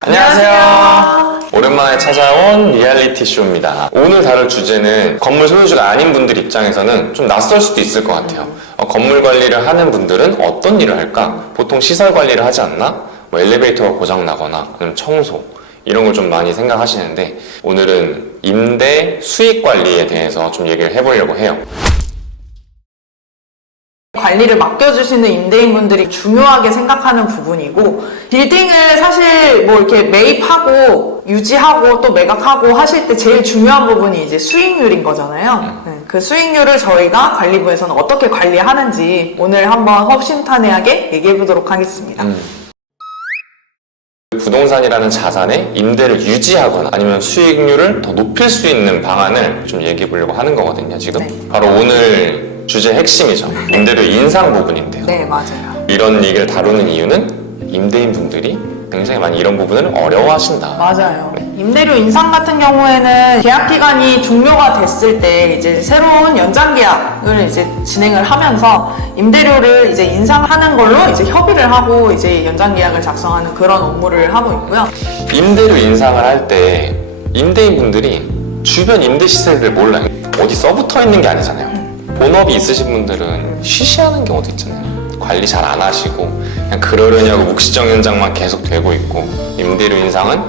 안녕하세요. 오랜만에 찾아온 리얼리티 쇼입니다. 오늘 다룰 주제는 건물 소유주가 아닌 분들 입장에서는 좀 낯설 수도 있을 것 같아요. 건물 관리를 하는 분들은 어떤 일을 할까? 보통 시설 관리를 하지 않나? 뭐 엘리베이터가 고장나거나 아니면 청소 이런 걸 좀 많이 생각하시는데 오늘은 임대 수익 관리에 대해서 좀 얘기를 해보려고 해요. 관리를 맡겨주시는 임대인분들이 중요하게 생각하는 부분이고, 빌딩을 사실 뭐 이렇게 매입하고 유지하고 또 매각하고 하실 때 제일 중요한 부분이 이제 수익률인 거잖아요. 그 수익률을 저희가 관리부에서는 어떻게 관리하는지 오늘 한번 허심탄회하게 얘기해 보도록 하겠습니다. 부동산이라는 자산의 임대를 유지하거나 아니면 수익률을 더 높일 수 있는 방안을 좀 얘기해 보려고 하는 거거든요, 지금. 네. 바로 오늘 주제의 핵심이죠. 임대료 인상 부분인데요. 네, 맞아요. 이런 얘기를 다루는 이유는 임대인분들이 굉장히 많이 이런 부분을 어려워하신다. 맞아요. 임대료 인상 같은 경우에는 계약 기간이 종료가 됐을 때 이제 새로운 연장 계약을 이제 진행을 하면서 임대료를 이제 인상하는 걸로 이제 협의를 하고 이제 연장 계약을 작성하는 그런 업무를 하고 있고요. 임대료 인상을 할 때 임대인분들이 주변 임대 시세를 몰라요. 어디 써붙어 있는 게 아니잖아요. 본업이 있으신 분들은 쉬쉬하는 경우도 있잖아요. 관리 잘 안 하시고 그냥 그러려냐고 묵시적 연장만 계속 되고 있고 임대료 인상은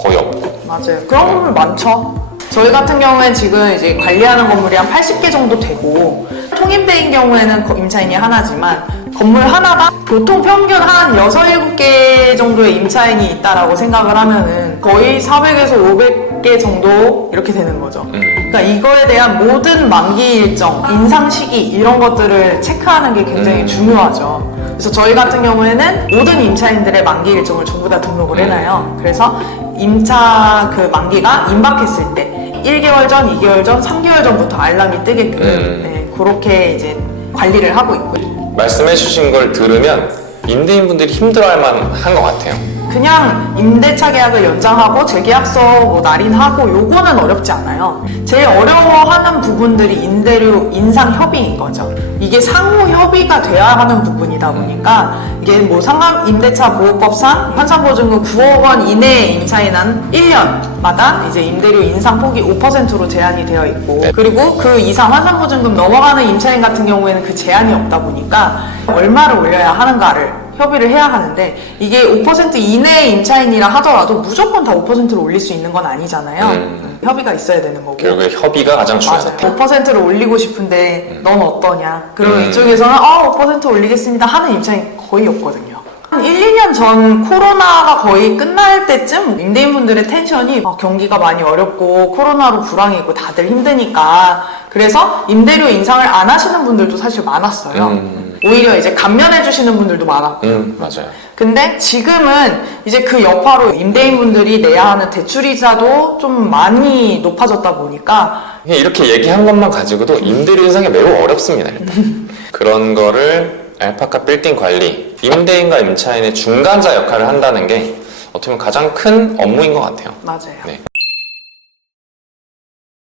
거의 없고. 맞아요. 그런 건물 많죠. 저희 같은 경우엔 지금 이제 관리하는 건물이 한 80개 정도 되고, 통임대인 경우에는 임차인이 하나지만 건물 하나가 보통 평균 한 6, 7개 정도의 임차인이 있다라고 생각을 하면은 거의 400에서 500개 정도 이렇게 되는 거죠. 그러니까 이거에 대한 모든 만기 일정, 인상 시기 이런 것들을 체크하는 게 굉장히 중요하죠. 그래서 저희 같은 경우에는 모든 임차인들의 만기 일정을 전부 다 등록을 해놔요. 그래서 임차 그 만기가 임박했을 때 1개월 전, 2개월 전, 3개월 전부터 알람이 뜨게끔 네, 그렇게 이제 관리를 하고 있고요. 말씀해주신 걸 들으면 임대인분들이 힘들어할 만한 것 같아요. 그냥 임대차 계약을 연장하고 재계약서 뭐 날인하고 요거는 어렵지 않아요. 제일 어려워하는 부분들이 임대료 인상 협의인 거죠. 이게 상호 협의가 돼야 하는 부분이다 보니까 이게 뭐 임대차 보호법상 환산보증금 9억 원 이내의 임차인은 1년마다 이제 임대료 인상 폭이 5%로 제한이 되어 있고, 그리고 그 이상 환산보증금 넘어가는 임차인 같은 경우에는 그 제한이 없다 보니까 얼마를 올려야 하는가를 협의를 해야 하는데, 이게 5% 이내의 임차인이라 하더라도 무조건 다 5%를 올릴 수 있는 건 아니잖아요. 협의가 있어야 되는 거고. 결국에 협의가 가장 중요하다. 5%를 올리고 싶은데 넌 어떠냐? 그리고 이쪽에서는 5% 올리겠습니다 하는 임차인이 거의 없거든요. 한 1, 2년 전 코로나가 거의 끝날 때쯤 임대인분들의 텐션이 경기가 많이 어렵고 코로나로 불황이고 다들 힘드니까, 그래서 임대료 인상을 안 하시는 분들도 사실 많았어요. 오히려 이제 감면해 주시는 분들도 많았고. 맞아요. 근데 지금은 이제 그 여파로 임대인분들이 내야 하는 대출이자도 좀 많이 높아졌다 보니까 그냥 이렇게 얘기한 것만 가지고도 임대료 인상이 매우 어렵습니다. 일단. 그런 거를 알파카 빌딩 관리, 임대인과 임차인의 중간자 역할을 한다는 게 어떻게 보면 가장 큰 업무인 것 같아요. 맞아요. 네.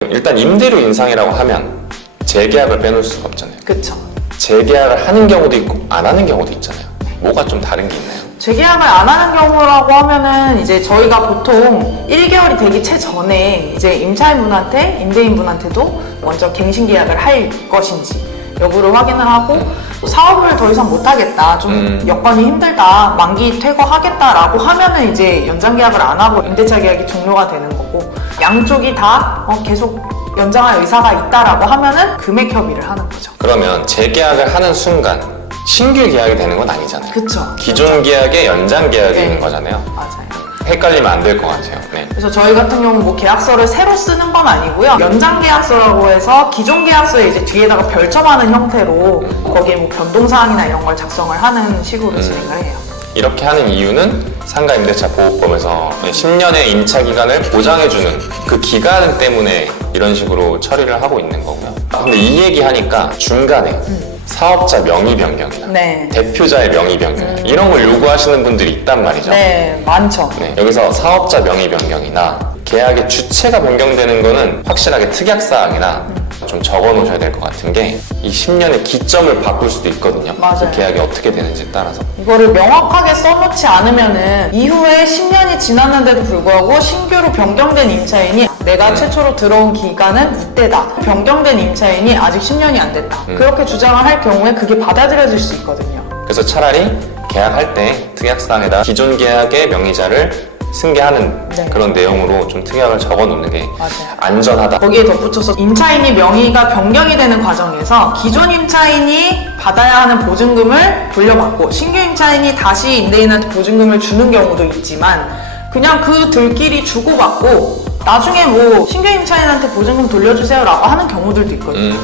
일단 임대료 인상이라고 하면 재계약을 빼놓을 수가 없잖아요. 그쵸. 재계약을 하는 경우도 있고 안 하는 경우도 있잖아요. 뭐가 좀 다른 게 있나요? 재계약을 안 하는 경우라고 하면은 이제 저희가 보통 1개월이 되기 전에 이제 임차인분한테, 임대인분한테도 먼저 갱신 계약을 할 것인지 여부를 확인을 하고, 사업을 더 이상 못하겠다, 좀 여건이 힘들다, 만기 퇴거하겠다라고 하면은 이제 연장 계약을 안 하고 임대차 계약이 종료가 되는 거고, 양쪽이 다 계속 연장할 의사가 있다라고 하면은 금액 협의를 하는 거죠. 그러면 재계약을 하는 순간 신규 계약이 되는 건 아니잖아요. 그쵸. 기존 계약에 연장 계약이 네. 있는 거잖아요. 맞아요. 헷갈리면 안 될 것 같아요. 네. 그래서 저희 같은 경우 뭐 계약서를 새로 쓰는 건 아니고요. 연장 계약서라고 해서 기존 계약서에 이제 뒤에다가 별점하는 형태로 거기에 뭐 변동사항이나 이런 걸 작성을 하는 식으로 진행을 해요. 이렇게 하는 이유는 상가임대차 보호법에서 10년의 임차 기간을 보장해주는 그 기간 때문에 이런 식으로 처리를 하고 있는 거고요. 근데 이 얘기 하니까 중간에 사업자 명의 변경이나 네. 대표자의 명의 변경 이런 걸 요구하시는 분들이 있단 말이죠. 네, 많죠. 네, 여기서 사업자 명의 변경이나 계약의 주체가 변경되는 거는 확실하게 특약사항이나 좀 적어 놓으셔야 될 것 같은 게 이 10년의 기점을 바꿀 수도 있거든요. 맞아요. 그 계약이 어떻게 되는지에 따라서. 이거를 명확하게 써놓지 않으면은 이후에 10년이 지났는데도 불구하고 신규로 변경된 임차인이 내가 최초로 들어온 기간은 이때다. 변경된 임차인이 아직 10년이 안 됐다. 그렇게 주장을 할 경우에 그게 받아들여질 수 있거든요. 그래서 차라리 계약할 때 특약사항에다 기존 계약의 명의자를 승계하는 네. 그런 내용으로 좀 특약을 적어 놓는 게 맞아요. 안전하다. 거기에 덧붙여서 임차인이 명의가 변경이 되는 과정에서 기존 임차인이 받아야 하는 보증금을 돌려받고 신규 임차인이 다시 임대인한테 보증금을 주는 경우도 있지만 그냥 그 들끼리 주고받고 나중에 뭐 신규 임차인한테 보증금 돌려주세요 라고 하는 경우들도 있거든요.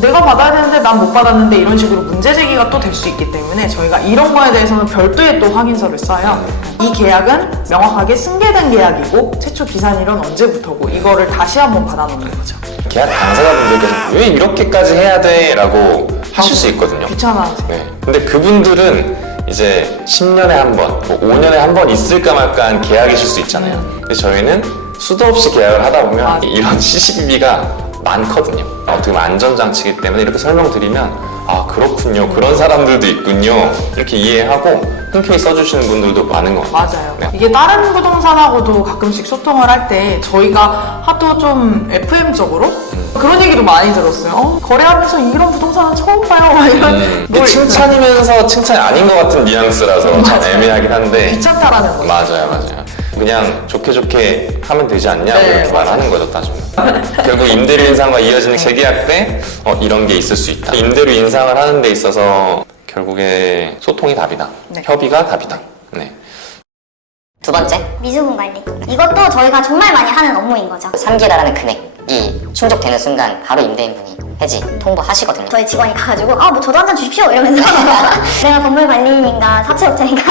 내가 받아야 되는데 난 못 받았는데 이런 식으로 문제 제기가 또 될 수 있기 때문에 저희가 이런 거에 대해서는 별도의 또 확인서를 써요. 이 계약은 명확하게 승계된 계약이고 최초 기산일은 언제부터고 이거를 다시 한번 받아놓는 거죠. 계약 당사자분들께서 왜 이렇게까지 해야 돼? 라고 하실 수 있거든요. 귀찮아하세요. 네. 근데 그분들은 이제 10년에 한 번, 뭐 5년에 한 번 있을까 말까한 계약이실 수 있잖아요. 근데 저희는 수도 없이 계약을 하다 보면 맞아. 이런 CCB가 많거든요. 어떻게 보면 안전장치이기 때문에 이렇게 설명드리면 아 그렇군요. 그런 사람들도 있군요. 이렇게 이해하고 흔쾌히 써주시는 분들도 많은 것 같아요. 맞아요. 네. 이게 다른 부동산하고도 가끔씩 소통을 할 때 저희가 하도 좀 FM적으로 그런 얘기도 많이 들었어요. 거래하면서 이런 부동산은 처음 봐요. 막 이런 이게 칭찬이면서 칭찬이 아닌 것 같은 뉘앙스라서 참 맞아요. 애매하긴 한데 귀찮다라는 거죠. 맞아요. 그냥 좋게 하면 되지 않냐 네, 이렇게 맞아요. 말하는 거죠 따지면. 결국 임대료 인상과 이어지는 재계약 때 이런 게 있을 수 있다. 임대료 인상을 하는 데 있어서 결국에 소통이 답이다. 네. 협의가 답이다. 네. 두 번째, 미수분 관리. 이것도 저희가 정말 많이 하는 업무인 거죠. 3기라는 금액이 충족되는 순간 바로 임대인분이 해지 통보하시거든요. 저희 직원이 가가지고 뭐 저도 한 잔 주십시오 이러면서 내가 건물 관리인가 사채업자인가